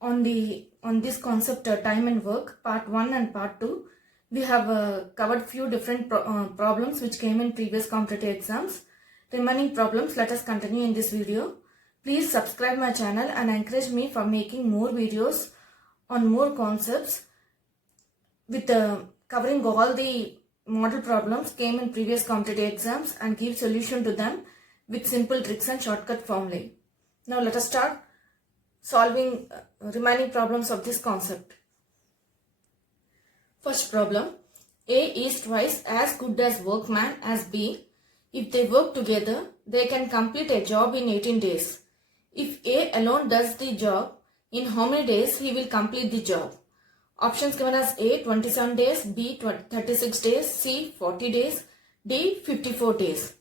on this concept time and work part 1 and part 2. We have covered few different problems which came in previous competitive exams. Remaining problems, let us continue in this video. Please subscribe my channel and encourage me for making more videos on more concepts with covering all the model problems came in previous competitive exams and give solution to them with simple tricks and shortcut formulae. Now let us start solving remaining problems of this concept. First problem, A is twice as good as workman as B. If they work together, they can complete a job in 18 days. If A alone does the job, in how many days he will complete the job? Options given as A 27 days, B 36 days, C 40 days, D 54 days.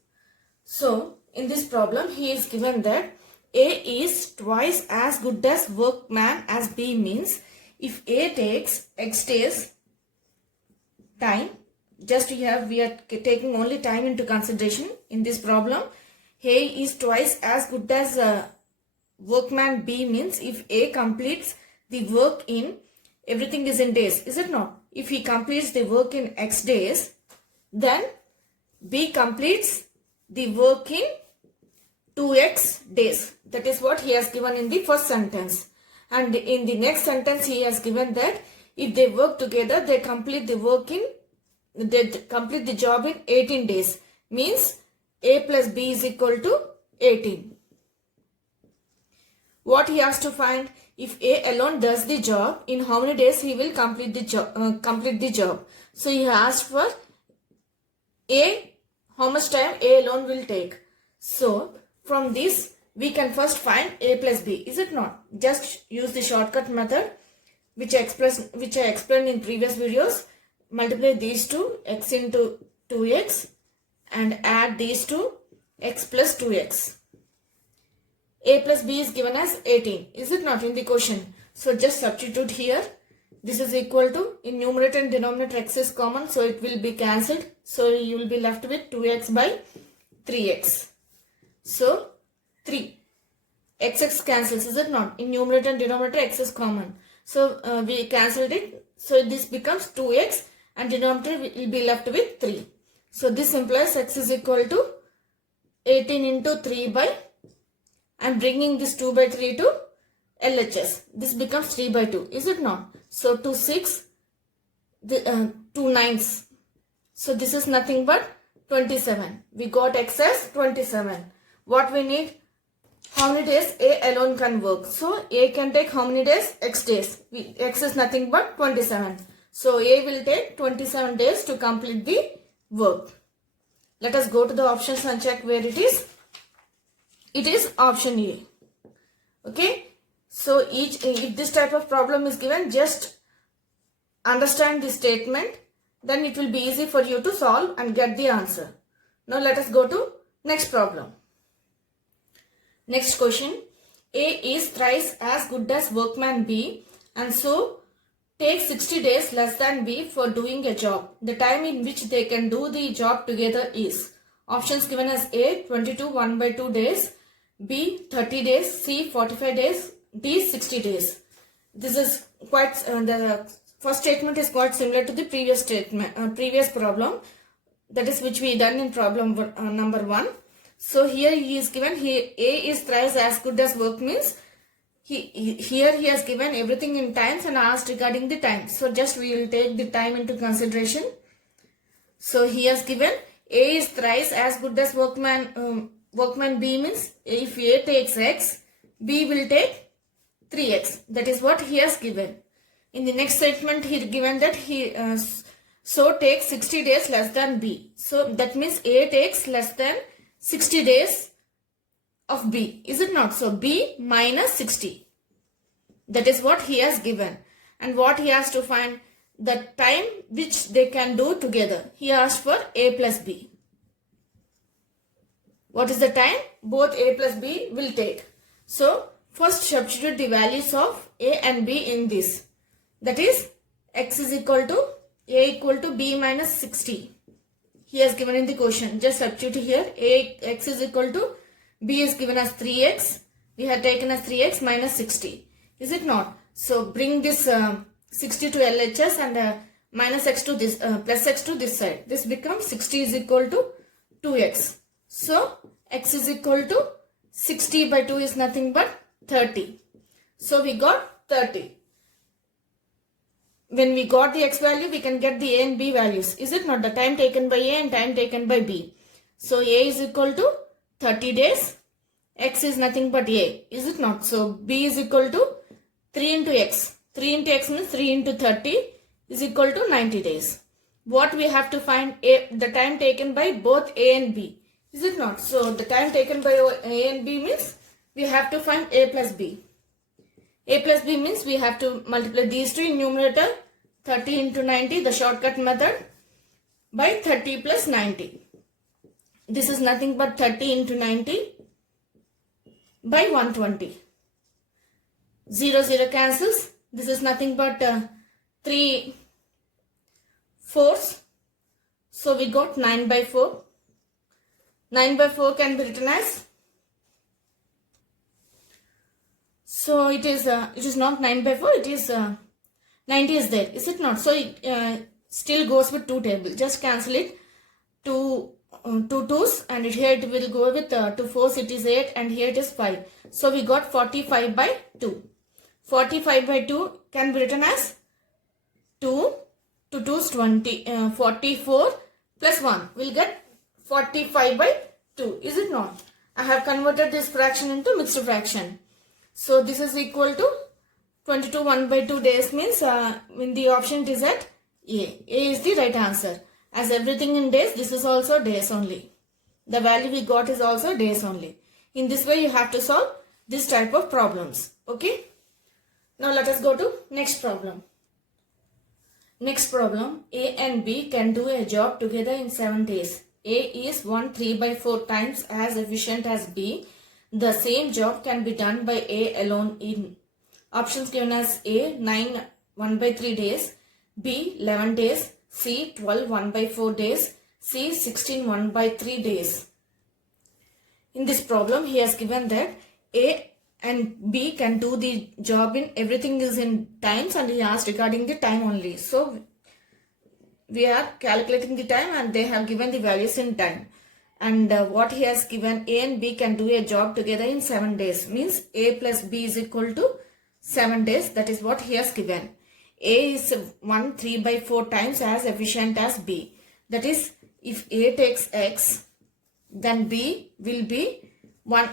So in this problem he is given that A is twice as good as workman as B means if A takes X days time, just we are taking only time into consideration in this problem. A is twice as good as workman B means if A completes the work in, everything is in days, is it not? If he completes the work in X days, then B completes the work in 2x days. That is what he has given in the first sentence. And in the next sentence he has given that if they work together, they complete the job in 18 days. Means A plus B is equal to 18. What he has to find? If A alone does the job, in how many days he will complete the job. So he asked for A, how much time A alone will take. So from this we can first find A plus B, is it not? Just use the shortcut method which I explained in previous videos. Multiply these two, x into 2x, and add these two, x plus 2x. A plus B is given as 18, is it not, in the question? So just substitute here. This is equal to, in numerator and denominator x is common, so it will be cancelled. So you will be left with 2x by 3x. So 3. X cancels, is it not? In numerator and denominator x is common. So we cancelled it. So this becomes 2x and denominator will be left with 3. So this implies x is equal to 18 into 3 by, I am bringing this 2 by 3 to LHS. This becomes 3 by 2, is it not? So 2 6, 2 9s. So this is nothing but 27. We got x as 27. What we need? How many days A alone can work. So A can take how many days? X days. X is nothing but 27. So A will take 27 days to complete the work. Let us go to the options and check where it is. It is option A. Okay. So if this type of problem is given, just understand the statement. Then it will be easy for you to solve and get the answer. Now let us go to next problem. Next question. A is thrice as good as workman B and so takes 60 days less than B for doing a job. The time in which they can do the job together is. Options given as A 22 1 by 2 days, B 30 days, C 45 days, D 60 days. This is quite the first statement is quite similar to the previous statement, previous problem, that is which we done in problem number 1. So here he is given A is thrice as good as work means here he has given everything in times and asked regarding the time. So just we will take the time into consideration. So he has given A is thrice as good as workman B means if A takes x, B will take 3x. That is what he has given. In the next statement he given that he so takes 60 days less than B. So that means A takes less than 60 days of B, is it not? So B minus 60. That is what he has given. And what he has to find? The time which they can do together. He asked for A plus B. What is the time? Both A plus B will take. So first substitute the values of A and B in this. That is x is equal to A equal to B minus 60. He has given in the question. Just substitute here. X is equal to B is given as 3x. We have taken as 3x minus 60. Is it not? So bring this 60 to LHS and minus x to this, plus x to this side. This becomes 60 is equal to 2x. So x is equal to 60 by 2 is nothing but 30. So we got 30. When we got the x value, we can get the a and b values. Is it not? The time taken by a and time taken by b. So a is equal to 30 days. X is nothing but a. Is it not? So b is equal to 3 into x. 3 into x means 3 into 30 is equal to 90 days. What we have to find? The time taken by both a and b. Is it not? So the time taken by a and b means we have to find a plus b. A plus b means we have to multiply these two in numerator, 30 into 90, the shortcut method, by 30 plus 90. This is nothing but 30 into 90 by 120. 0, 0 cancels. This is nothing but 3 fourths. So we got 9 by 4. 9 by 4 can be written as, so it is not 9 by 4, it is 90 is there, is it not? So it still goes with 2 table. Just cancel it. 2 twos and here it will go with 2 fours, it is 8 and here it is 5. So we got 45 by 2. 45 by 2 can be written as 2 2's 20, 44 plus 1. We'll get 45 by 2. Is it not? I have converted this fraction into mixed fraction. So this is equal to 22 1 by 2 days means in the option it is at A. A is the right answer. As everything in days, this is also days only. The value we got is also days only. In this way you have to solve this type of problems. Okay. Now let us go to next problem. Next problem, A and B can do a job together in 7 days. A is 1 3 by 4 times as efficient as B. The same job can be done by A alone in. Options given as A 9 1 by 3 days, B 11 days, C 12 1 by 4 days, C 16 1 by 3 days. In this problem he has given that A and B can do the job in everything is in times and he asked regarding the time only. So we are calculating the time and they have given the values in time. And what he has given, A and B can do a job together in 7 days. Means A plus B is equal to 7 days. That is what he has given. A is 1 3 by 4 times as efficient as B. That is, if A takes X, then B will be 1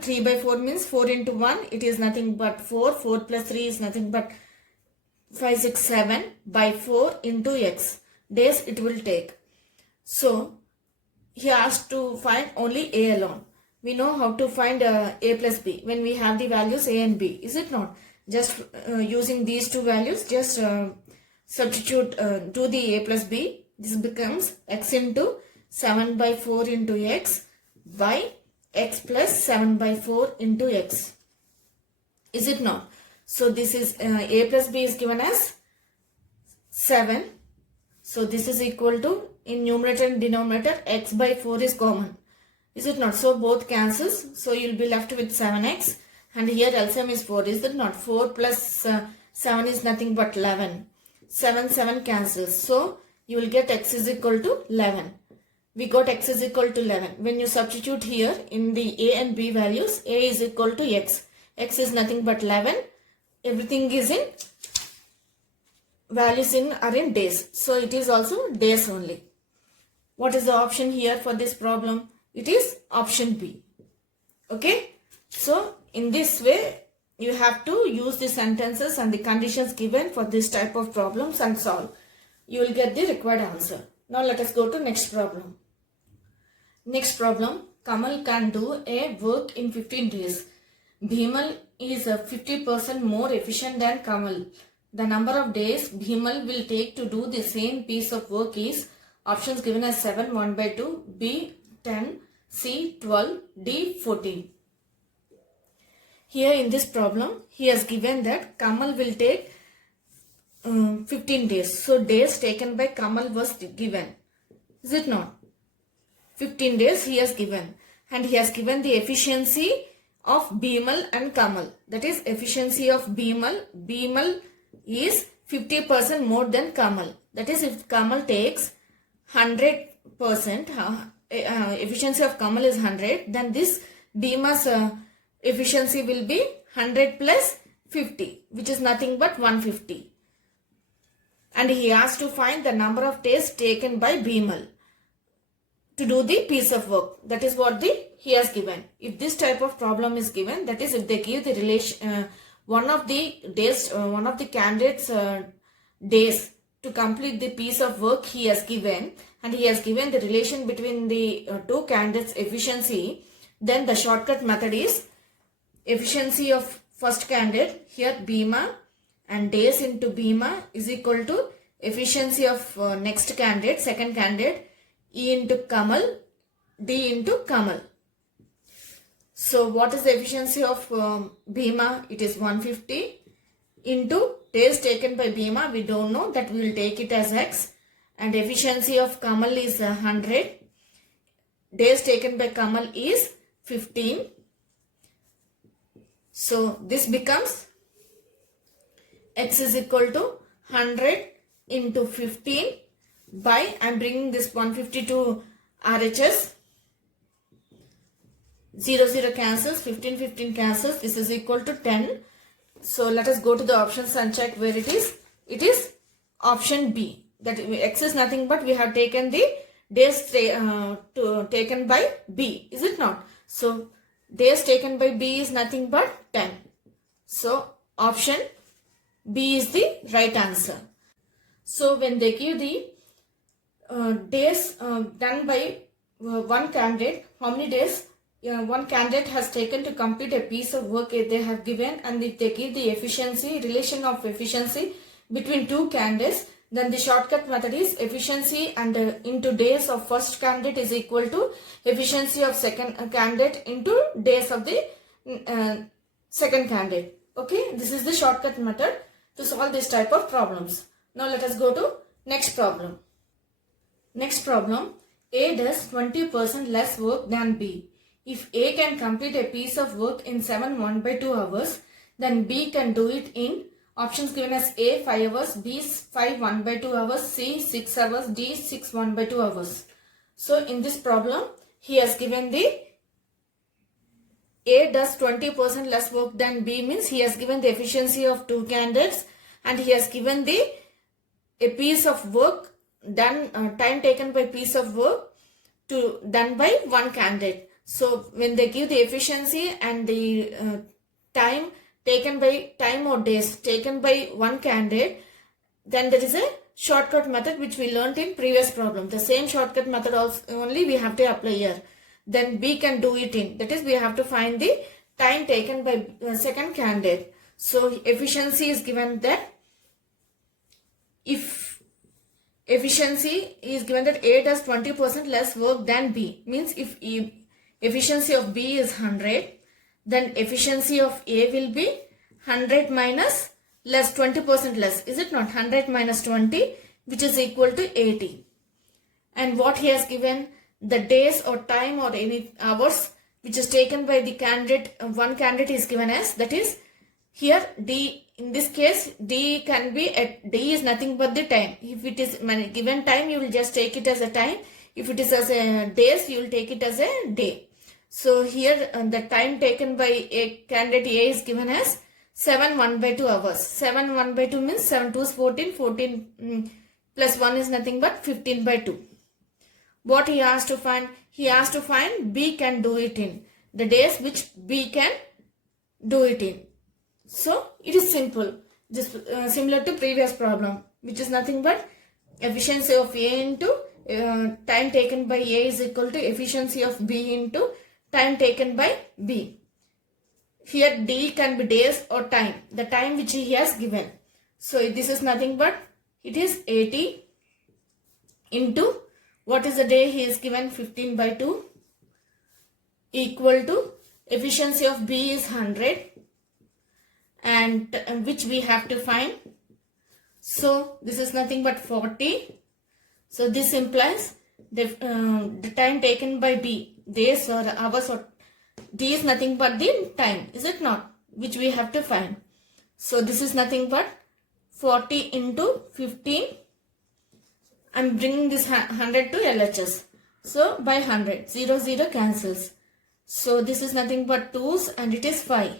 3 by 4 means 4 into 1. It is nothing but 4. 4 plus 3 is nothing but 5 6 7 by 4 into X. Days it will take. So he asked to find only A alone. We know how to find A plus B when we have the values A and B. Is it not? Just using these two values, just substitute, do the A plus B. This becomes X into 7 by 4 into X by X plus 7 by 4 into X. Is it not? So this is A plus B is given as 7. So this is equal to, in numerator and denominator, X by 4 is common. Is it not? So both cancels. So you will be left with 7x. And here LCM is 4. Is it not? 4 plus 7 is nothing but 11. 7 cancels. So you will get X is equal to 11. We got X is equal to 11. When you substitute here in the A and B values, A is equal to X. X is nothing but 11. Everything is in values are in days. So it is also days only. What is the option here for this problem? It is option B. Okay. So in this way you have to use the sentences and the conditions given for this type of problems and solve. You will get the required answer. Now let us go to next problem. Next problem, Kamal can do a work in 15 days. Bhimal is 50% more efficient than Kamal. The number of days Bhimal will take to do the same piece of work is, options given as 7 1 by 2, B 10, C 12, D 14. Here in this problem, he has given that Kamal will take 15 days. So days taken by Kamal was given. Is it not? 15 days he has given. And he has given the efficiency of Bimal and Kamal. That is efficiency of Bimal. Bimal is 50% more than Kamal. That is, if Kamal takes 100%, efficiency of Kamal is 100, then this Bima's efficiency will be 100 plus 50, which is nothing but 150. And he has to find the number of days taken by Bimal to do the piece of work. That is what he has given. If this type of problem is given, that is, if they give the relation, one of the candidates days to complete the piece of work he has given, and he has given the relation between the two candidates efficiency, then the shortcut method is efficiency of first candidate, here Bhima, and days into Bhima is equal to efficiency of next candidate, second candidate, E into Kamal, D into Kamal. So what is the efficiency of Bhima? It is 150 into days taken by Bhima. We don't know, that we will take it as X. And efficiency of Kamal is 100. Days taken by Kamal is 15. So this becomes X is equal to 100 into 15 by, I am bringing this 150 to RHS, 0 0 cancels, 15 15 cancels, this is equal to 10. So let us go to the options and check where it is. It is option B, that X is nothing but we have taken the days taken by B, is it not? So days taken by B is nothing but 10. So option B is the right answer. So when they give the days done by one candidate, how many days one candidate has taken to complete a piece of work they have given, and if they give the efficiency, relation of efficiency between two candidates, then the shortcut method is efficiency and into days of first candidate is equal to efficiency of second candidate into days of the second candidate. Okay, this is the shortcut method to solve this type of problems. Now let us go to next problem. Next problem, A does 20% less work than B. If A can complete a piece of work in 7 1/2 hours, then B can do it in options given as A 5 hours, B 5 1/2 hours, C 6 hours, D 6 1/2 hours. So in this problem, he has given the A does 20% less work than B, means he has given the efficiency of two candidates, and he has given a piece of work done, time taken by piece of work done by one candidate. So when they give the efficiency and the time taken by time or days taken by one candidate, then there is a shortcut method which we learnt in previous problem. The same shortcut method also only we have to apply here. Then B can do it in, that is, we have to find the time taken by second candidate. So efficiency is given that if efficiency is given that A does 20% less work than B, means if efficiency of B is 100, then efficiency of A will be 100 minus less 20% less, is it not? 100 minus 20, which is equal to 80. And what he has given, the days or time or any hours which is taken by the candidate, one candidate is given as, that is, here D, in this case D can be at, D is nothing but the time. If it is given time, you will just take it as a time. If it is as a days, you will take it as a day. So here the time taken by a candidate A is given as 7 1/2 hours. 7 1/2 means 7 2 is 14, 14 plus 1 is nothing but 15/2. What he has to find? He has to find B can do it in, the days which B can do it in. So it is simple, just similar to previous problem, which is nothing but efficiency of A into time taken by A is equal to efficiency of B into time taken by B. Here D can be days or time, the time which he has given. So this is nothing but, it is 80 into, what is the day he is given, 15/2, equal to efficiency of B is 100, and which we have to find. So this is nothing but 40. So this implies the time taken by B, days or hours or D is nothing but the time, is it not? Which we have to find. So this is nothing but 40 into 15. I'm bringing this 100 to LHS. So by 100, 0, 0 cancels. So this is nothing but 2's and it is 5.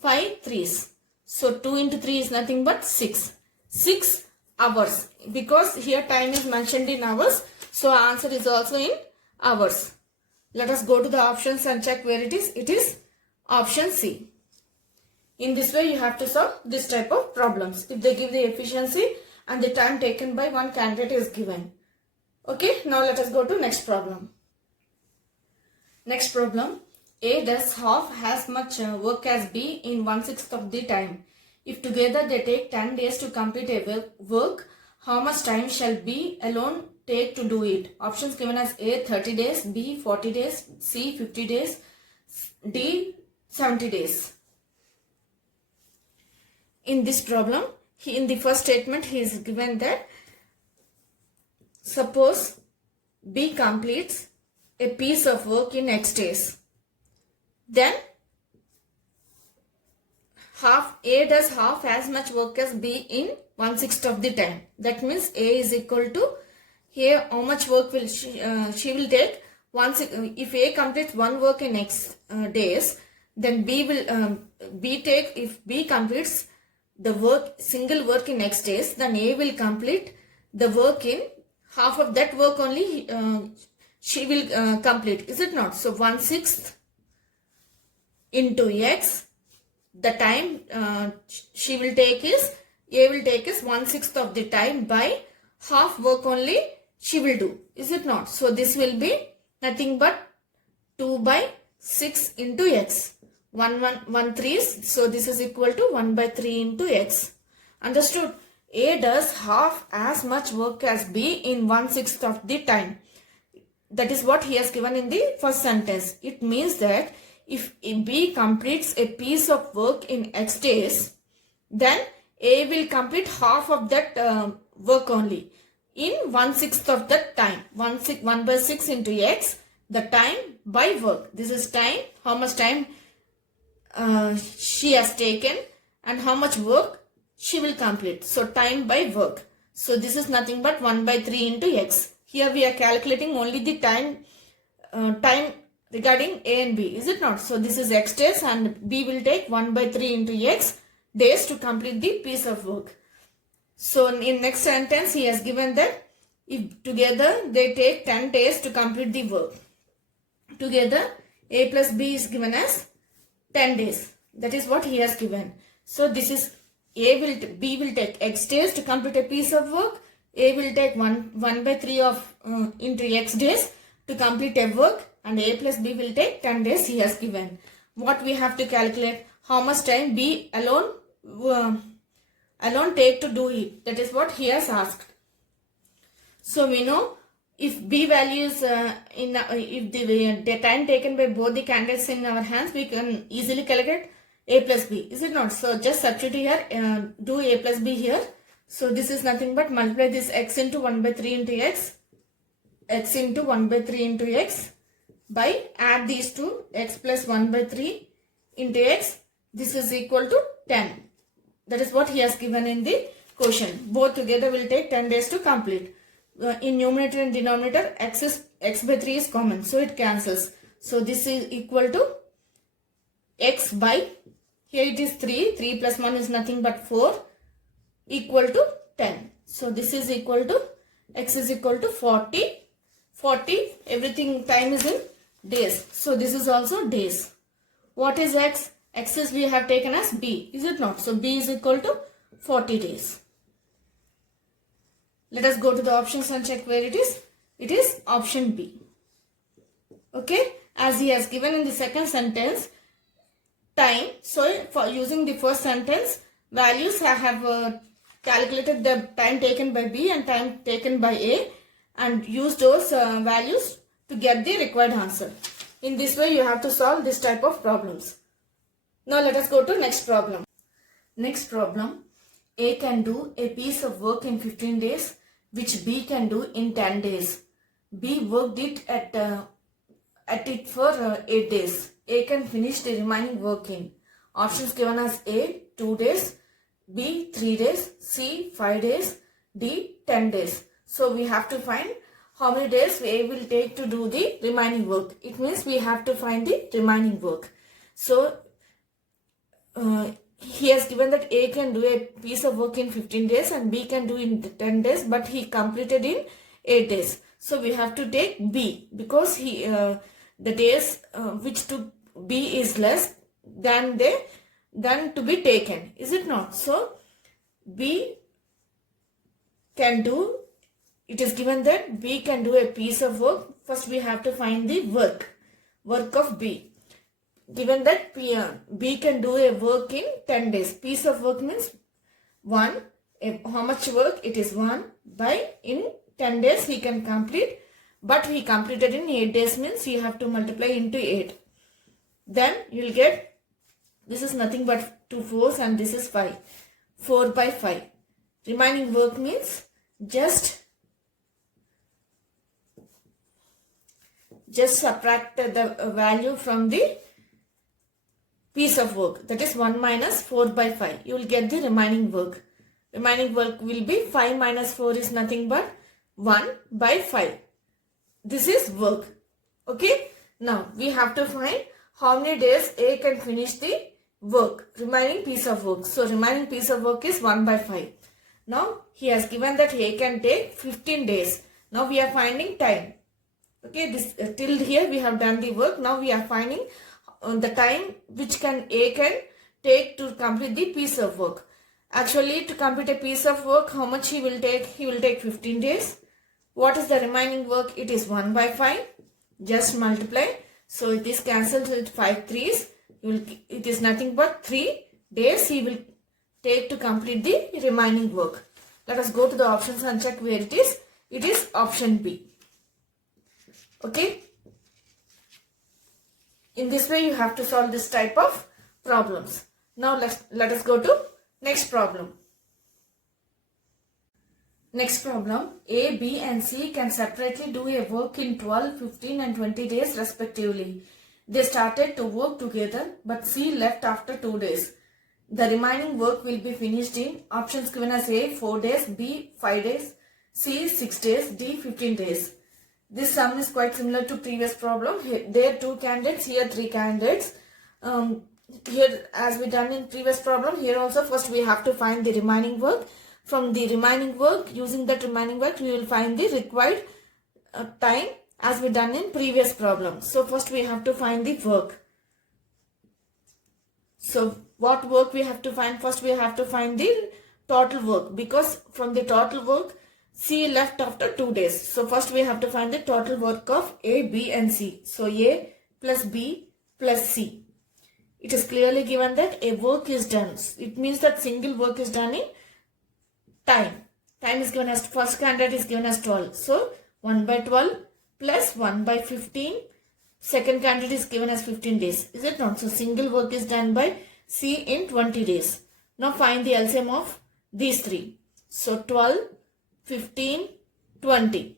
5 3's. So 2 into 3 is nothing but 6. 6 hours. Because here time is mentioned in hours. So answer is also in hours. Let us go to the options and check where it is. It is option C. In this way you have to solve this type of problems. If they give the efficiency and the time taken by one candidate is given. Okay, now let us go to next problem. Next problem. A does half as much work as B in 1/6 of the time. If together they take 10 days to complete a work, how much time shall B alone take to do it? Options given as A 30 days, B 40 days, C 50 days, D 70 days. In this problem, in the first statement he is given that suppose B completes a piece of work in X days. Then A does half as much work as B in 1/6 of the time. That means A is equal to, here how much work will she will take. If A completes one work in X days, then B will if B completes the single work in X days, then A will complete the work in half of that work only she will complete, is it not? So 1/6 into X, the time she will take is, A will take is 1/6 of the time by half work only she will do, is it not? So this will be nothing but 2 by 6 into X. 1 3's, so this is equal to 1 by 3 into X. Understood? A does half as much work as B in 1/6 of the time. That is what he has given in the first sentence. It means that if B completes a piece of work in X days, then A will complete half of that work only in 1/6 of that time. 1 by 6 into X, the time by work. This is time, how much time she has taken and how much work she will complete. So time by work. So this is nothing but 1 by 3 into X. Here we are calculating only the time regarding A and B, is it not? So this is X days and B will take 1 by 3 into X days to complete the piece of work. So in next sentence he has given that if together they take 10 days to complete the work. Together A plus B is given as 10 days. That is what he has given. So this is B will take X days to complete a piece of work. A will take 1 by 3 of into X days to complete a work, and A plus B will take 10 days he has given. What we have to calculate? How much time B alone take to do it. That is what he has asked. So we know if B values if the time taken by both the candidates in our hands, we can easily calculate A plus B, is it not? So just substitute here, do A plus B here. So this is nothing but multiply this X into 1 by 3 into X, X into 1 by 3 into X, by add these two, X plus 1 by 3 into X. This is equal to 10. That is what he has given in the question. Both together will take 10 days to complete. In numerator and denominator, X by 3 is common, so it cancels. So this is equal to X by, here it is 3, 3 plus 1 is nothing but 4, equal to 10. So this is equal to, X is equal to 40, everything time is in days. So this is also days. What is X? X is we have taken as B, is it not? So B is equal to 40 days. Let us go to the options and check where it is. It is option B. Okay, as he has given in the second sentence, time. So for using the first sentence, values I have calculated the time taken by B and time taken by A and use those values to get the required answer. In this way you have to solve this type of problems. Now let us go to next problem. Next problem. A can do a piece of work in 15 days which B can do in 10 days. B worked it at it for 8 days. A can finish the remaining work in? Options given as A 2 days, B 3 days, C 5 days, D 10 days. So we have to find how many days A will take to do the remaining work. It means we have to find the remaining work. So he has given that A can do a piece of work in 15 days and B can do in 10 days, but he completed in 8 days. So we have to take B because the days which to B is less than to be taken. Is it not? So B can do, it is given that B can do a piece of work. First we have to find the work of B. Given that B can do a work in 10 days. Piece of work means 1. How much work? It is 1 by in 10 days he can complete. But he completed in 8 days means you have to multiply into 8. Then you will get, this is nothing but 2 4s and this is 5. 4 by 5. Remaining work means just subtract the value from the piece of work, that is 1 minus 4 by 5. You will get the remaining work. Remaining work will be 5 minus 4 is nothing but 1 by 5. This is work. Okay. Now we have to find how many days A can finish the work, remaining piece of work. So remaining piece of work is 1 by 5. Now he has given that A can take 15 days. Now we are finding time. Okay, this till here we have done the work. Now we are finding the time which A can take to complete the piece of work. Actually, to complete a piece of work, how much he will take? He will take 15 days. What is the remaining work? It is 1 by 5. Just multiply. So it is cancelled with 5 3s. It is nothing but 3 days he will take to complete the remaining work. Let us go to the options and check where it is. It is option B. Okay. In this way you have to solve this type of problems. Now let us go to next problem. Next problem. A, B and C can separately do a work in 12, 15 and 20 days respectively. They started to work together but C left after 2 days. The remaining work will be finished in options given as A 4 days, B 5 days, C 6 days, D 15 days. This sum is quite similar to previous problem. There 2 candidates, here 3 candidates. Here as we done in previous problem, here also first we have to find the remaining work. From the remaining work, using that remaining work, we will find the required time as we done in previous problem. So first we have to find the work. So what work we have to find? First we have to find the total work, because from the total work C left after 2 days. So first we have to find the total work of A, B and C. So A plus B plus C. It is clearly given that a work is done. It means that single work is done in time. Time is given as, first candidate is given as 12. So 1 by 12 plus 1 by 15. Second candidate is given as 15 days. Is it not? So single work is done by C in 20 days. Now find the LCM of these three. So 12, 15, 20.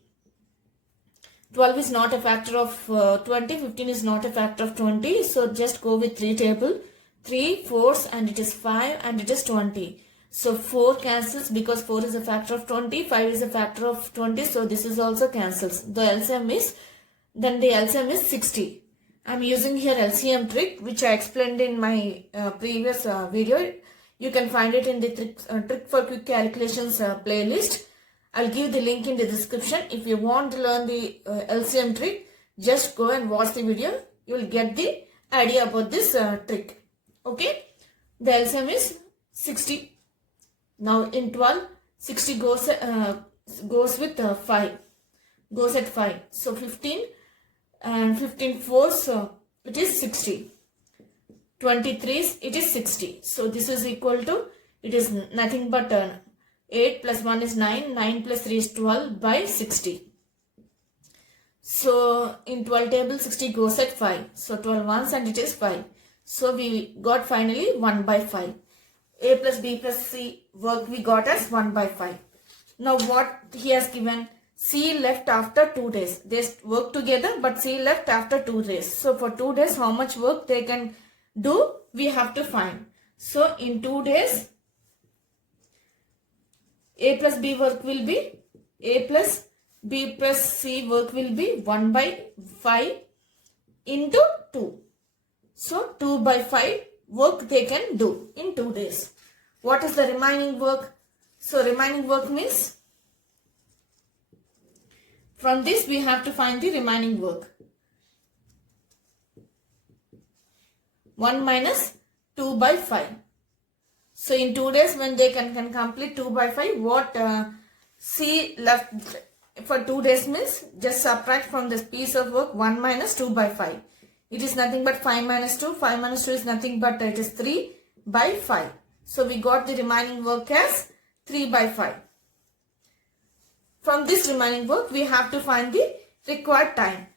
12 is not a factor of 20. 15 is not a factor of 20. So just go with 3 table. 3, 4s and it is 5 and it is 20. So 4 cancels because 4 is a factor of 20. 5 is a factor of 20. So this is also cancels. The LCM is 60. I am using here LCM trick which I explained in my previous video. You can find it in the trick for quick calculations playlist. I'll give the link in the description. If you want to learn the LCM trick, just go and watch the video. You will get the idea about this trick. Okay. The LCM is 60. Now in 12, 60 goes with 5. Goes at 5. So 15 and 15 fours, it is 60. 23s, it is 60. So this is equal to, it is nothing but 8 plus 1 is 9. 9 plus 3 is 12 by 60. So in 12 table 60 goes at 5. So 12 ones and it is 5. So we got finally 1 by 5. A plus B plus C work we got as 1 by 5. Now what he has given? C left after 2 days. They work together, but C left after 2 days. So for 2 days, how much work they can do, we have to find. So in 2 days, A plus B work will be, A plus B plus C work will be 1 by 5 into 2. So 2 by 5 work they can do in 2 days. What is the remaining work? So remaining work means, from this we have to find the remaining work. 1 minus 2 by 5. So in 2 days when they can complete 2 by 5, what C left for 2 days means, just subtract from this piece of work 1 minus 2 by 5. It is nothing but 5 minus 2. 5 minus 2 is nothing but it is 3 by 5. So we got the remaining work as 3 by 5. From this remaining work, we have to find the required time.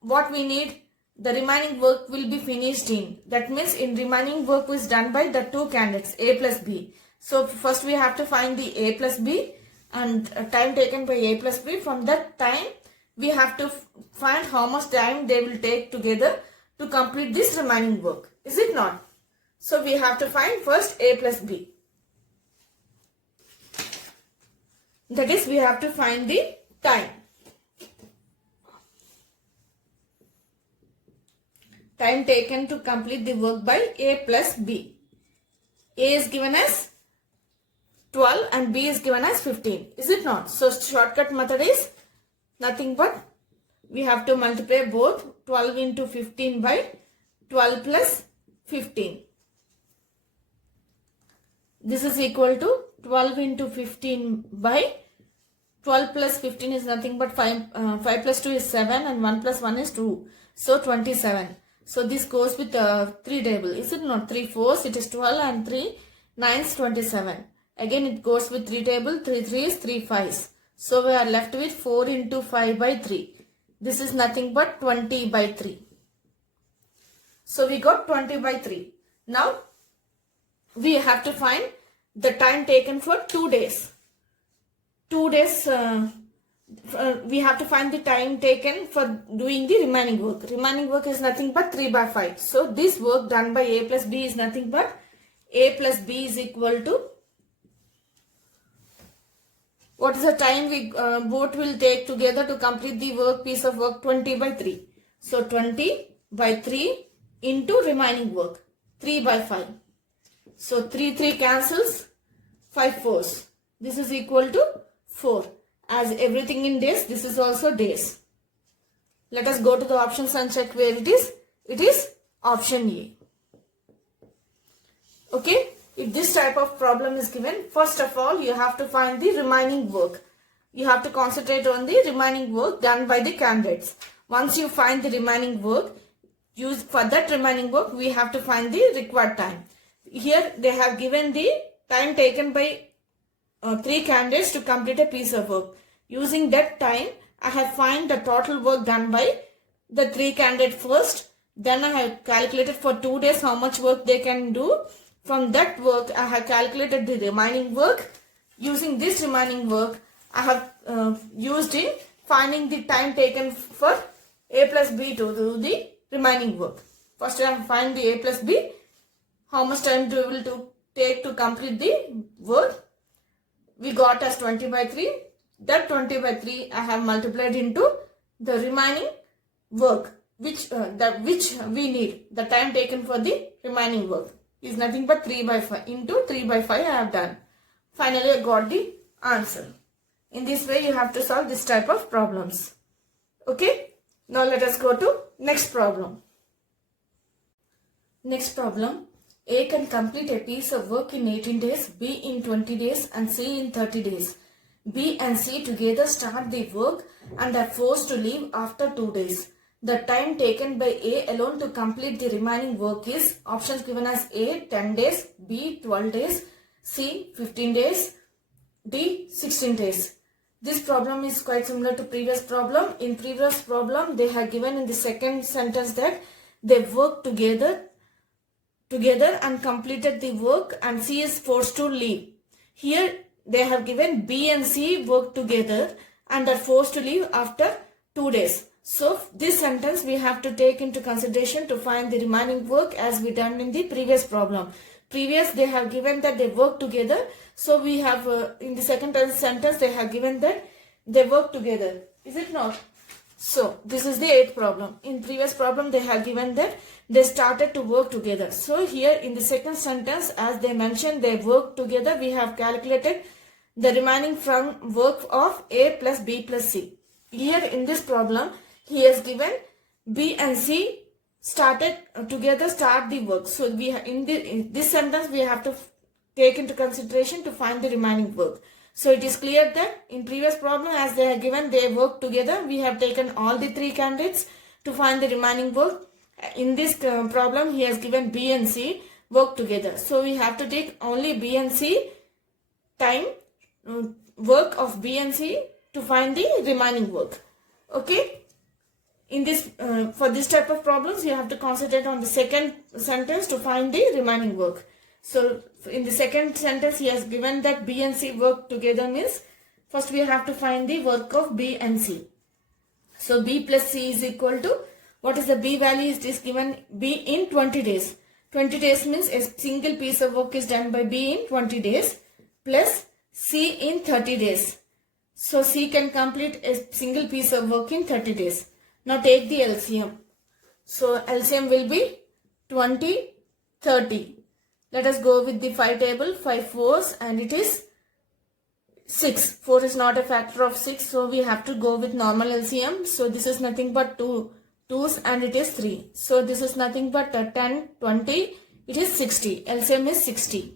What we need, the remaining work will be finished in. That means in remaining work is done by the two candidates, A plus B. So first we have to find the A plus B and time taken by A plus B. From that time, we have to find how much time they will take together to complete this remaining work. Is it not? So we have to find first A plus B. That is, we have to find the time. Time taken to complete the work by A plus B. A is given as 12 and B is given as 15. Is it not? So shortcut method is nothing but we have to multiply both 12 into 15 by 12 plus 15. This is equal to 12 into 15 by 12 plus 15 is nothing but 5 plus 2 is 7 and 1 plus 1 is 2. So 27. So this goes with 3 table. Is it not? 3 4s it is 12 and 3 9s 27. Again it goes with 3 table. 3 3s 3 5s. So we are left with 4 into 5 by 3. This is nothing but 20 by 3. So we got 20 by 3. Now we have to find the time taken for 2 days. 2 days, we have to find the time taken for doing the remaining work. Remaining work is nothing but 3 by 5. So this work done by A plus B is nothing but A plus B is equal to, what is the time we both will take together to complete the work, piece of work? 20 by 3. So 20 by 3 into remaining work, 3 by 5. So 3 3 cancels, 5 4s. This is equal to 4. As everything in days, this is also days. Let us go to the options and check where it is. It is option A. Okay. If this type of problem is given, first of all, you have to find the remaining work. You have to concentrate on the remaining work done by the candidates. Once you find the remaining work, for that remaining work, we have to find the required time. Here they have given the time taken by 3 candidates to complete a piece of work. Using that time, I have find the total work done by the 3 candidates first. Then I have calculated for 2 days how much work they can do. From that work, I have calculated the remaining work. Using this remaining work, I have used in finding the time taken for A plus B to do the remaining work. First, I have to find the A plus B. How much time it will take to complete the work? We got as 20 by 3. That 20 by 3 I have multiplied into the remaining work which we need. The time taken for the remaining work is nothing but 3 by 5 into 3 by 5 I have done. Finally I got the answer. In this way you have to solve this type of problems. Okay. Now let us go to next problem. Next problem. A can complete a piece of work in 18 days, B in 20 days and C in 30 days. B and C together start the work and are forced to leave after 2 days. The time taken by A alone to complete the remaining work is, options given as A 10 days, B 12 days, C 15 days, D 16 days. This problem is quite similar to previous problem. In previous problem they have given in the second sentence that they worked together and completed the work and C is forced to leave. Here they have given B and C work together and are forced to leave after 2 days. So this sentence we have to take into consideration to find the remaining work as we done in the previous problem. Previous they have given that they work together. So we have in the second sentence they have given that they work together. Is it not? So this is the 8th problem. In previous problem they have given that they started to work together. So here in the second sentence as they mentioned they work together, we have calculated the remaining from work of A plus B plus C. Here in this problem he has given B and C started together start the work. So we in this sentence we have to take into consideration to find the remaining work. So it is clear that in previous problem as they have given they work together, we have taken all the 3 candidates to find the remaining work. In this problem he has given B and C work together. So we have to take only B and C time work of B and C to find the remaining work. Okay. In this for this type of problems you have to concentrate on the second sentence to find the remaining work. So in the second sentence he has given that B and C work together means first we have to find the work of B and C. So B plus C is equal to, what is the B value? It is given B in 20 days. 20 days means a single piece of work is done by B in 20 days plus C in 30 days. So C can complete a single piece of work in 30 days. Now take the LCM. So LCM will be 20, 30. Let us go with the 5 table, 5 4s and it is 6. 4 is not a factor of 6, so we have to go with normal LCM. So this is nothing but 2 2s and it is 3. So this is nothing but 10, 20, it is 60. LCM is 60.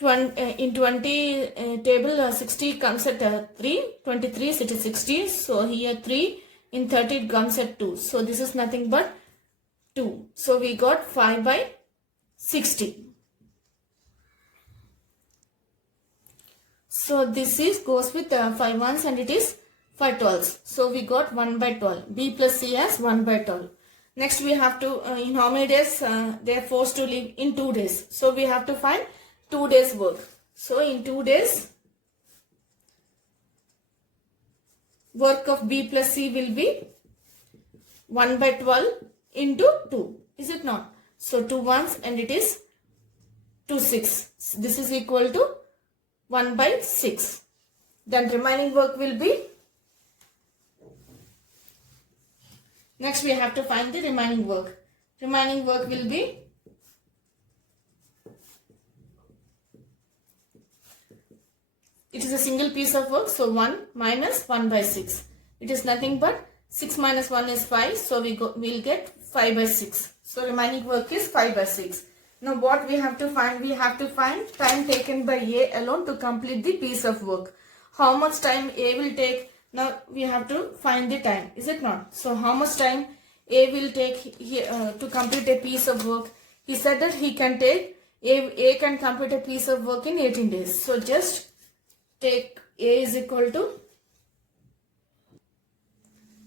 In 20 table 60 comes at 3, 23 it is 60. So here 3, in 30 it comes at 2. So this is nothing but 2. So we got 5 by 60. So this is goes with 5 ones and it is 5 12s. So we got 1 by 12. B plus C as 1 by 12. Next we have to, in how many days they are forced to leave? In 2 days. So we have to find 2 days work. So in 2 days work of B plus C will be 1 by 12 into 2. Is it not? So 2 ones and it is 2 6. This is equal to 1 by 6. Then remaining work will be, next we have to find the remaining work. Remaining work will be it is a single piece of work, so 1 minus 1 by 6. It is nothing but 6 minus 1 is 5, so we'll get 5 by 6. So remaining work is 5 by 6. Now what we have to find? We have to find time taken by A alone to complete the piece of work. How much time A will take? Now we have to find the time. Is it not? So how much time A will take to complete a piece of work? He said that he can take, A can complete a piece of work in 18 days. So just take A is equal to,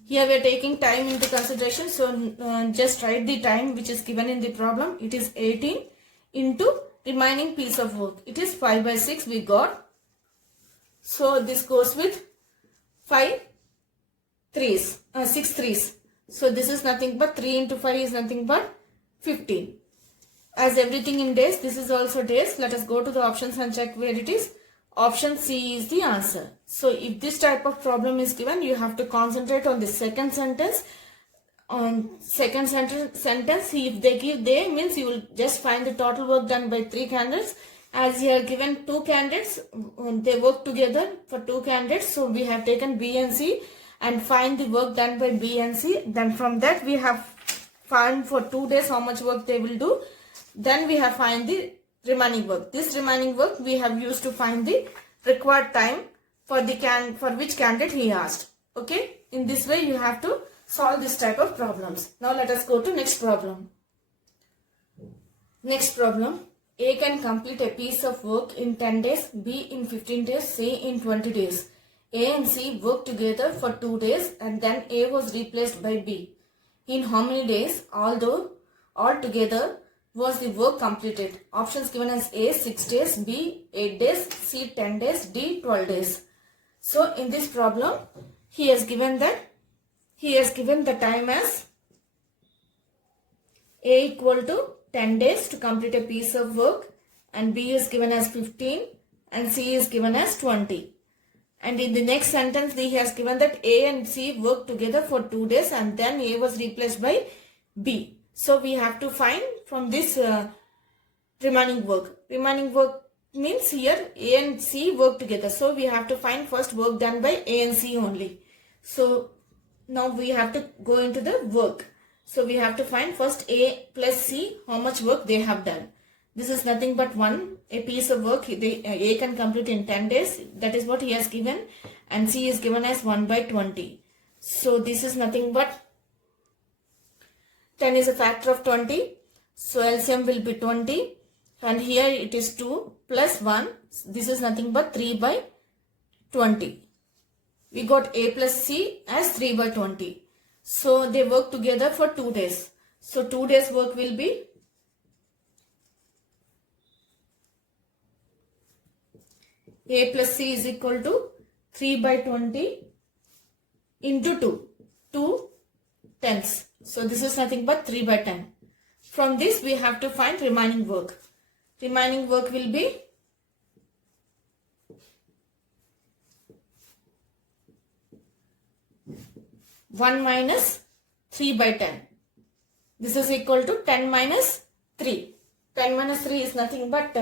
here we are taking time into consideration, so just write the time which is given in the problem. It is 18 into remaining piece of work. It is 5 by 6 we got. So this goes with 5 threes, 6 threes. So this is nothing but 3 into 5 is nothing but 15. As everything in days, this is also days. Let us go to the options and check where it is. Option C is the answer. So if this type of problem is given, you have to concentrate on the second sentence. On second sentence, if they give they means you will just find the total work done by 3 candidates. As here given 2 candidates, they work together for 2 candidates. So we have taken B and C and find the work done by B and C. Then from that we have found for 2 days how much work they will do. Then we have find the remaining work. This remaining work we have used to find the required time for the for which candidate he asked. Okay, in this way you have to solve this type of problems. Now let us go to next problem. Next problem. A can complete a piece of work in 10 days, B in 15 days, C in 20 days. A and C worked together for 2 days and then A was replaced by B. In how many days, although altogether, was the work completed? Options given as A 6 days, B 8 days, C 10 days, D 12 days. So in this problem, he has given the time as A equal to 10 days to complete a piece of work, and B is given as 15 and C is given as 20. And in the next sentence, he has given that A and C worked together for 2 days and then A was replaced by B. So we have to find from this remaining work. Remaining work means here A and C work together. So we have to find first work done by A and C only. So now we have to go into the work. So we have to find first A plus C, how much work they have done. This is nothing but a piece of work A can complete in 10 days. That is what he has given, and C is given as 1 by 20. So this is nothing but 10 is a factor of 20. So LCM will be 20, and here it is 2 plus 1. This is nothing but 3 by 20. We got A plus C as 3 by 20. So they work together for 2 days. So 2 days work will be A plus C is equal to 3 by 20 into 2. 2 tenths. So this is nothing but 3 by 10. From this we have to find remaining work. Remaining work will be (1 minus 3 by 10). This is equal to 10 minus 3. 10 minus 3 is nothing but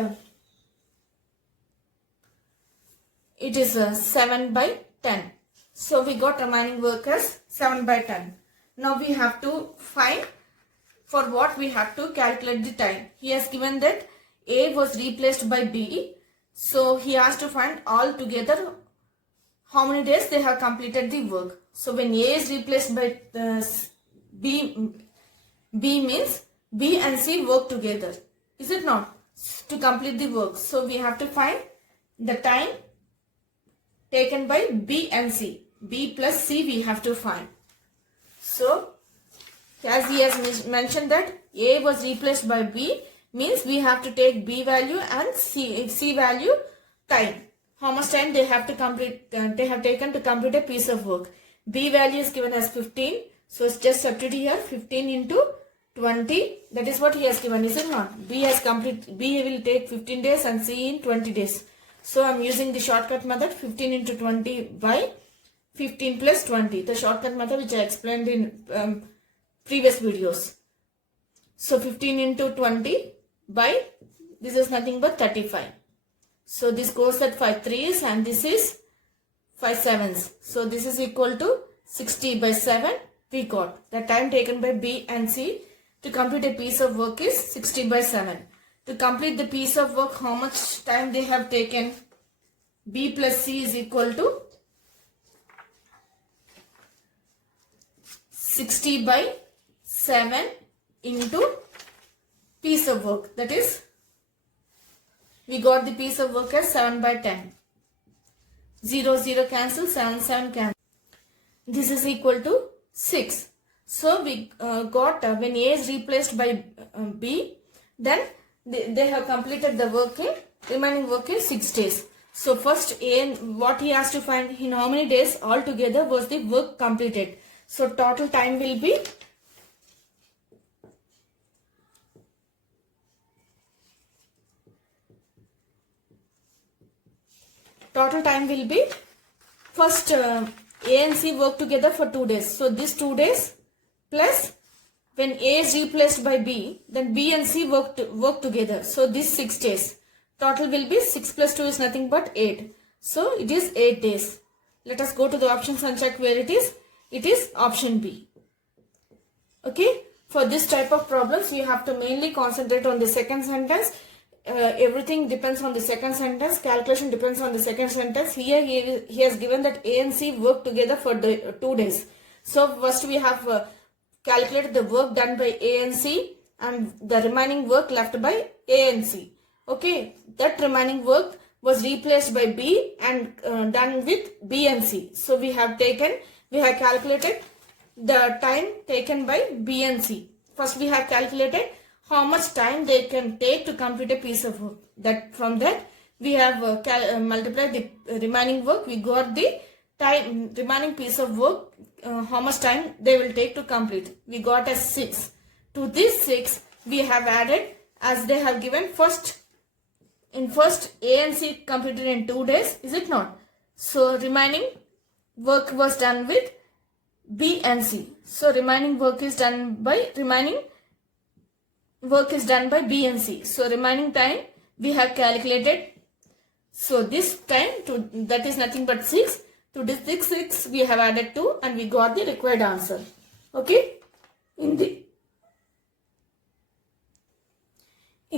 it is 7 by 10. So we got remaining work as 7 by 10. Now we have to find for what we have to calculate the time. He has given that A was replaced by B. So he has to find all together how many days they have completed the work. So when A is replaced by B means B and C work together. Is it not? To complete the work. So we have to find the time taken by B and C. B plus C we have to find. So as he has mentioned that A was replaced by B means we have to take B value and C value time. How much time they have to complete, they have taken to complete a piece of work. B value is given as 15. So it's just substitute here 15 into 20. That is what he has given, is it not? B will take 15 days and C in 20 days. So I'm using the shortcut method 15 into 20 by 15 plus 20. The shortcut method which I explained in previous videos. So 15 into 20 by, this is nothing but 35. So this goes at 5 3s and this is 5 7s. So this is equal to 60 by 7. We got the time taken by B and C to complete a piece of work is 60 by 7. To complete the piece of work, how much time they have taken? B plus C is equal to 60 by 7 into piece of work. That is, we got the piece of work as 7 by 10. 0 0 cancel, 7 7 cancel. This is equal to 6. So we got when A is replaced by B, then they have completed the work in, remaining work in 6 days. So first A, what he has to find in how many days altogether was the work completed. So total time will be first A and C work together for 2 days. So this 2 days plus when A is replaced by B, then B and C work together. So this 6 days. Total will be 6 plus 2 is nothing but 8. So it is 8 days. Let us go to the options and check where it is. It is option B. Okay. For this type of problems, you have to mainly concentrate on the second sentence. Everything depends on the second sentence. Calculation depends on the second sentence. Here he has given that A and C work together for 2 days. So first we have calculated the work done by A and C and the remaining work left by A and C. Okay, that remaining work was replaced by B and done with B and C. So we have calculated the time taken by B and C. First we have calculated how much time they can take to complete a piece of work. From that we have multiplied the remaining work. We got the time remaining piece of work, how much time they will take to complete. We got as 6. To this 6 we have added, as they have given first A and C completed in 2 days, is it not? So remaining work was done with B and C. So remaining work is done by B and C. So remaining time we have calculated. So this time, that is nothing but 6. To this 6 we have added 2 and we got the required answer. Okay. In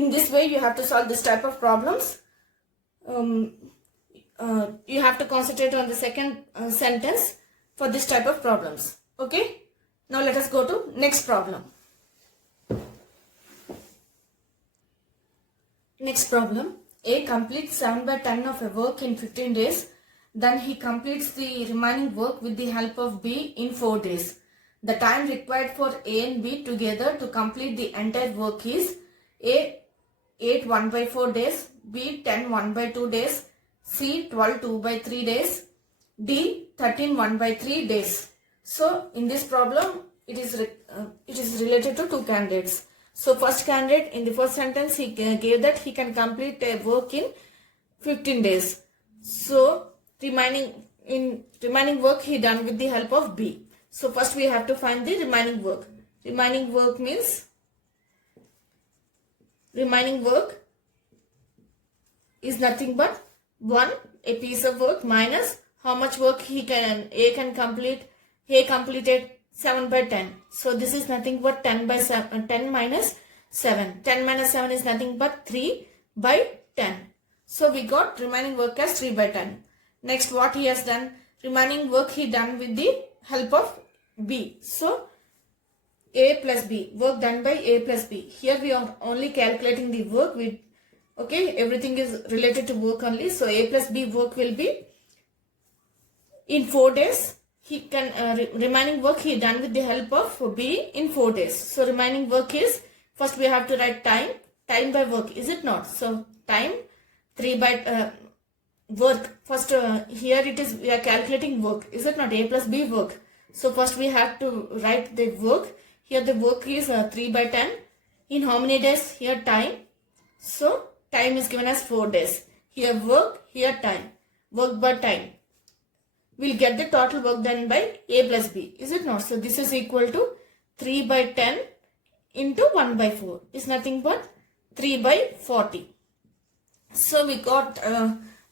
this way you have to solve this type of problems. You have to concentrate on the second sentence for this type of problems. Okay. Now let us go to next problem. Next problem. A completes 7 by 10 of a work in 15 days. Then he completes the remaining work with the help of B in 4 days. The time required for A and B together to complete the entire work is A 8 1 by 4 days, B 10 1 by 2 days, C 12 2 by 3 days, D 13 1 by 3 days. So in this problem it is related to 2 candidates. So first candidate, in the first sentence he gave that he can complete a work in 15 days. So remaining work he done with the help of B. So first we have to find the remaining work. Remaining work means remaining work is nothing but 1, a piece of work, minus how much work A can complete. A completed 7 by 10. So this is nothing but 10 minus 7. 10 minus 7 is nothing but 3 by 10. So we got remaining work as 3 by 10. Next, what he has done, remaining work he done with the help of B. So A plus B, work done by A plus B. Here we are only calculating the work with, okay, everything is related to work only. So A plus B work will be in 4 days. He can remaining work he done with the help of B in 4 days. So remaining work is, first we have to write time by work, is it not? So time 3 by work. First here it is, we are calculating work, is it not? A plus B work. So first we have to write the work. Here the work is 3 by 10. In how many days? Here time. So time is given as 4 days. Here work, here time. Work by time. We'll get the total work done by A plus B, is it not? So this is equal to 3 by 10 into 1 by 4 is nothing but 3 by 40. So we got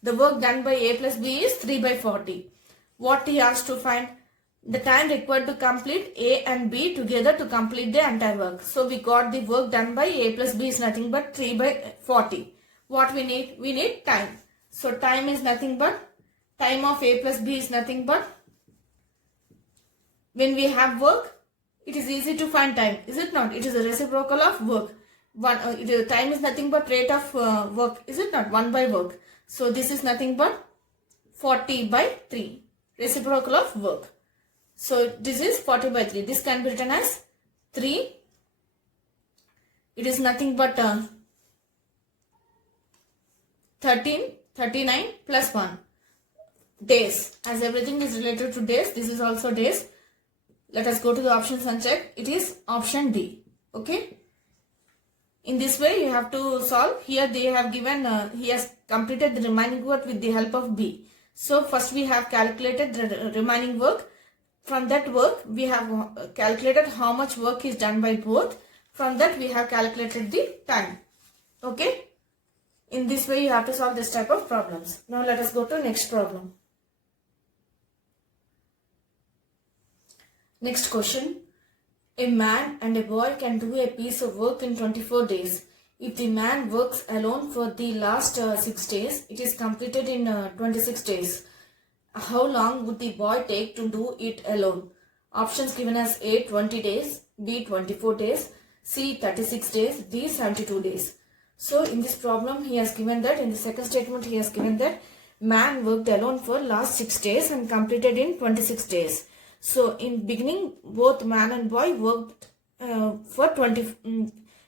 the work done by A plus B is 3 by 40. What he has to find? The time required to complete A and B together to complete the entire work. So we got the work done by A plus B is nothing but 3 by 40. What we need? We need time. So time is nothing but, time of A plus B is nothing but, when we have work, it is easy to find time, is it not? It is a reciprocal of work. Time is nothing but rate of work, is it not? 1 by work. So this is nothing but 40 by 3, reciprocal of work. So this is 40 by 3. This can be written as 3. It is nothing but 39 plus 1. Days. As everything is related to days, this is also days. Let us go to the options and check. It is option D. Okay. In this way you have to solve. Here they have given, he has completed the remaining work with the help of B. So first we have calculated the remaining work. From that work we have calculated how much work is done by both. From that we have calculated the time. Okay. In this way you have to solve this type of problems. Now let us go to next problem. Next question. A man and a boy can do a piece of work in 24 days. If the man works alone for the last 6 days, it is completed in 26 days. How long would the boy take to do it alone? Options given as A 20 days, B 24 days, C 36 days, D 72 days. So in this problem he has given that, in the second statement he has given that man worked alone for last 6 days and completed in 26 days. So in beginning both man and boy worked for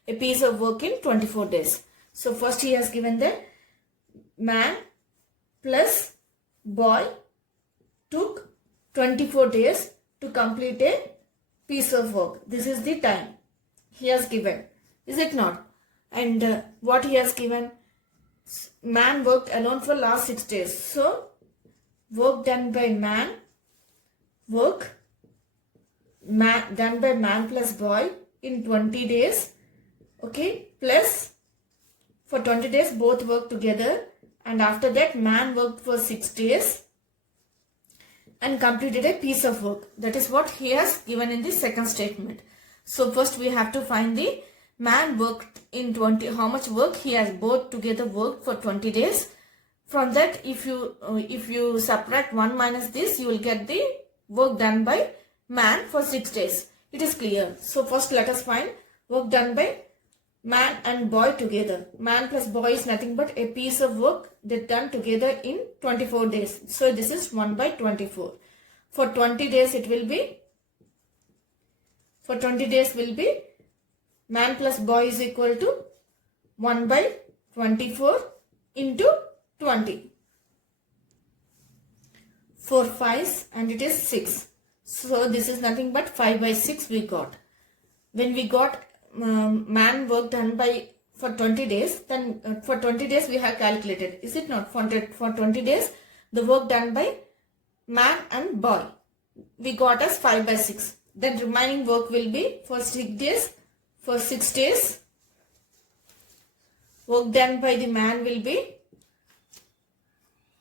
a piece of work in 24 days. So first he has given that man plus boy took 24 days to complete a piece of work. This is the time he has given, is it not? And what he has given, man worked alone for last 6 days. So work done by man, done by man plus boy in 20 days, okay, plus for 20 days both work together, and after that man worked for 6 days and completed a piece of work. That is what he has given in the second statement. So first we have to find the man worked in 20, how much work he has both together worked for 20 days. From that, if you subtract 1 minus this, you will get the work done by man for 6 days. It is clear. So first let us find work done by man and boy together. Man plus boy is nothing but a piece of work that done together in 24 days. So this is 1 by 24. For 20 days it will be, man plus boy is equal to 1 by 24 into 20. 4 5s and it is 6. So this is nothing but 5 by 6 we got. When we got man work done by for 20 days, then for 20 days we have calculated, is it not? For 20 days the work done by man and boy we got as 5 by 6. Then remaining work will be for 6 days. For 6 days work done by the man will be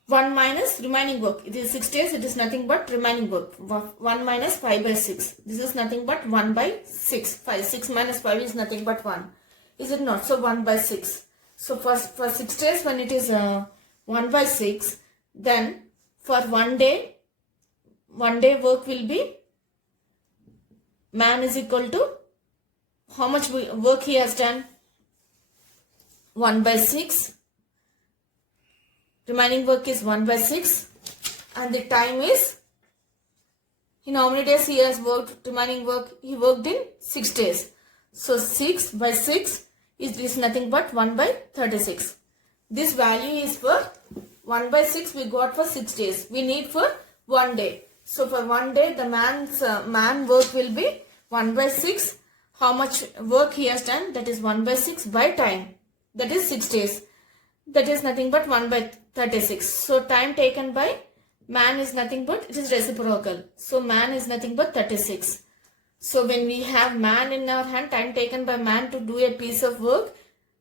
1 minus remaining work. It is 6 days, it is nothing but remaining work. 1 minus 5 by 6. This is nothing but 1 by 6. 6 minus 5 is nothing but 1. Is it not? So 1 by 6. So for 6 days when it is 1 by 6, then for 1 day work will be, man is equal to how much work he has done? 1 by 6. Remaining work is 1 by 6. And the time is, in how many days he has worked remaining work? He worked in 6 days. So 6 by 6 is nothing but 1 by 36. This value is for 1 by 6 we got for 6 days. We need for 1 day. So for 1 day the man work will be 1 by 6. How much work he has done? That is 1 by 6 by time. That is 6 days. That is nothing but 1 by 36. So time taken by man is nothing but, it is reciprocal. So man is nothing but 36. So when we have man in our hand, time taken by man to do a piece of work,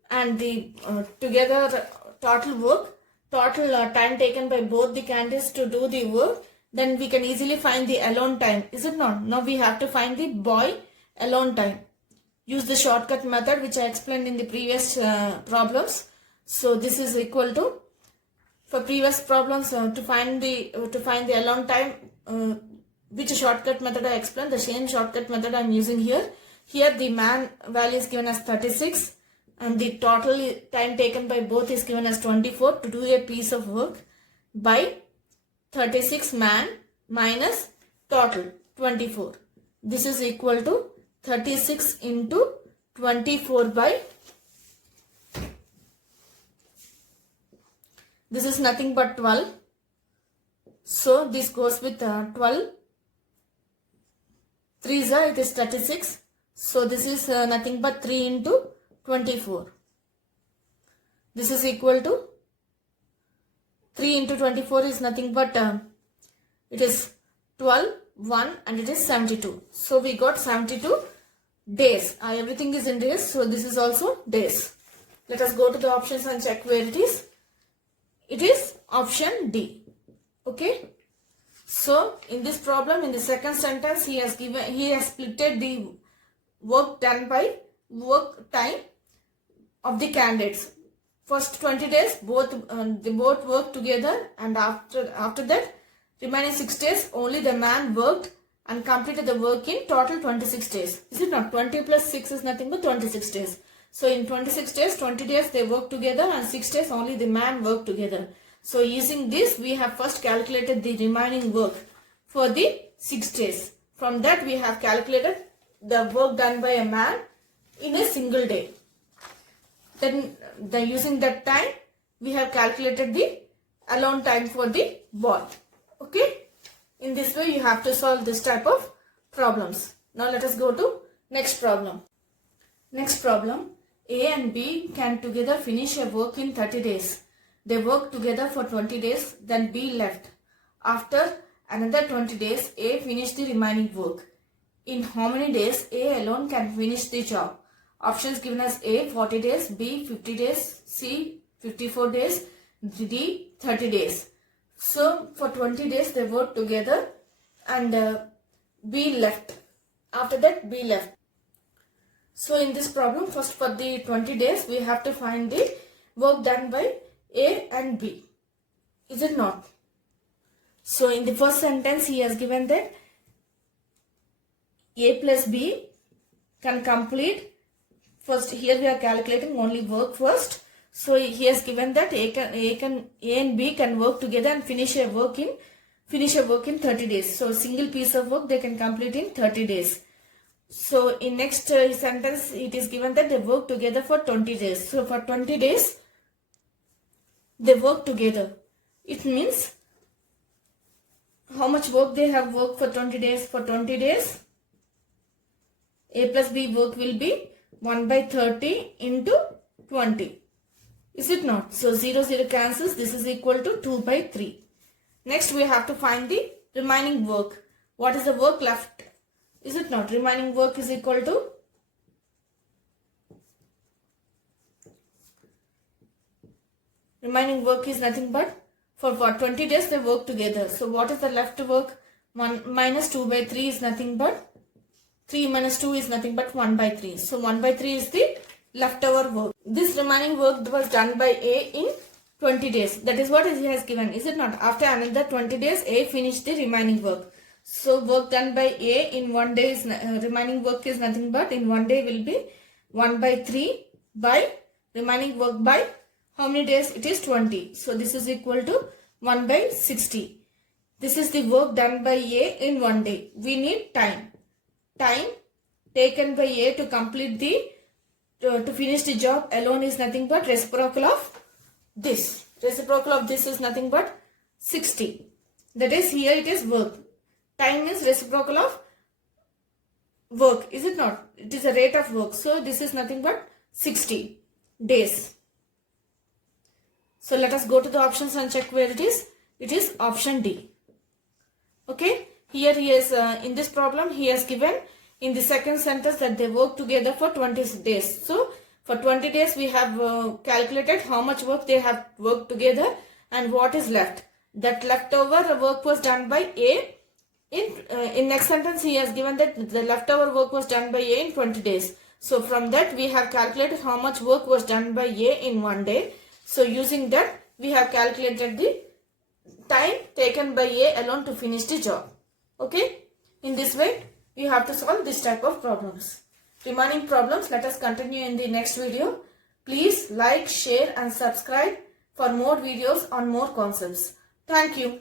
and the together total time taken by both the candidates to do the work, then we can easily find the alone time. Is it not? Now we have to find the boy alone time. Use the shortcut method which I explained in the previous problems. So this is equal to, for previous problems to find the alone time, which shortcut method I explained, the same shortcut method I am using here. Here the man value is given as 36 and the total time taken by both is given as 24 to do a piece of work, by 36 man minus total 24. This is equal to 36 into 24 by, this is nothing but 12. So this goes with 12. 3s are, it is 36. So this is nothing but 3 into 24. This is equal to 3 into 24 is nothing but it is 12, 1 and it is 72. So we got 72 days. Everything is in days. So this is also days. Let us go to the options and check where it is. It is option D. Okay. So in this problem, in the second sentence, he has splitted the work done by work time of the candidates. First 20 days, they both worked together, and after that, remaining 6 days, only the man worked and completed the work in total 26 days. Is it not? 20 plus 6 is nothing but 26 days. So in 26 days, 20 days they worked together, and 6 days only the man worked together. So using this, we have first calculated the remaining work for the 6 days. From that, we have calculated the work done by a man in a single day. Then using that time, we have calculated the alone time for the ball. Okay. In this way you have to solve this type of problems. Now let us go to next problem. Next problem. A and B can together finish a work in 30 days. They worked together for 20 days, then B left. After another 20 days, A finished the remaining work. In how many days A alone can finish the job? Options given as A 40 days, B 50 days, C 54 days, D 30 days. So for 20 days they worked together and B left. After that B left. So in this problem, first for the 20 days we have to find the work done by A and B. Is it not? So in the first sentence he has given that A plus B can complete. First here we are calculating only work first. So he has given that A and B can work together and finish a work in 30 days. So single piece of work they can complete in 30 days. So in next sentence it is given that they work together for 20 days. So for 20 days they work together. It means how much work they have worked for 20 days? For 20 days A plus B work will be 1 by 30 into 20. Is it not? So 0 0 cancels. This is equal to 2 by 3. Next we have to find the remaining work. What is the work left? Is it not? Remaining work is equal to remaining work is nothing but for 20 days they work together. So what is the left work? 1 minus 2 by 3 is nothing but 3 minus 2 is nothing but 1 by 3. So 1 by 3 is the leftover work. This remaining work was done by A in 20 days. That is what he has given. Is it not? After another 20 days A finished the remaining work. So work done by A in 1 day is remaining work is nothing but in 1 day will be 1 by 3 by remaining work by how many days? It is 20. So this is equal to 1 by 60. This is the work done by A in 1 day. We need time. Time taken by A to complete the to finish the job alone is nothing but reciprocal of this. Reciprocal of this is nothing but 60. That is here it is work. Time is reciprocal of work. Is it not? It is a rate of work. So this is nothing but 60 days. So let us go to the options and check where it is. It is option D. Okay. Here he is in this problem he has given in the second sentence that they work together for 20 days. So for 20 days we have calculated how much work they have worked together and what is left. That leftover work was done by A. In next sentence he has given that the leftover work was done by A in 20 days. So from that we have calculated how much work was done by A in 1 day. So using that we have calculated the time taken by A alone to finish the job. Okay. In this way you have to solve this type of problems. Remaining problems let us continue in the next video. Please like, share and subscribe for more videos on more concepts. Thank you.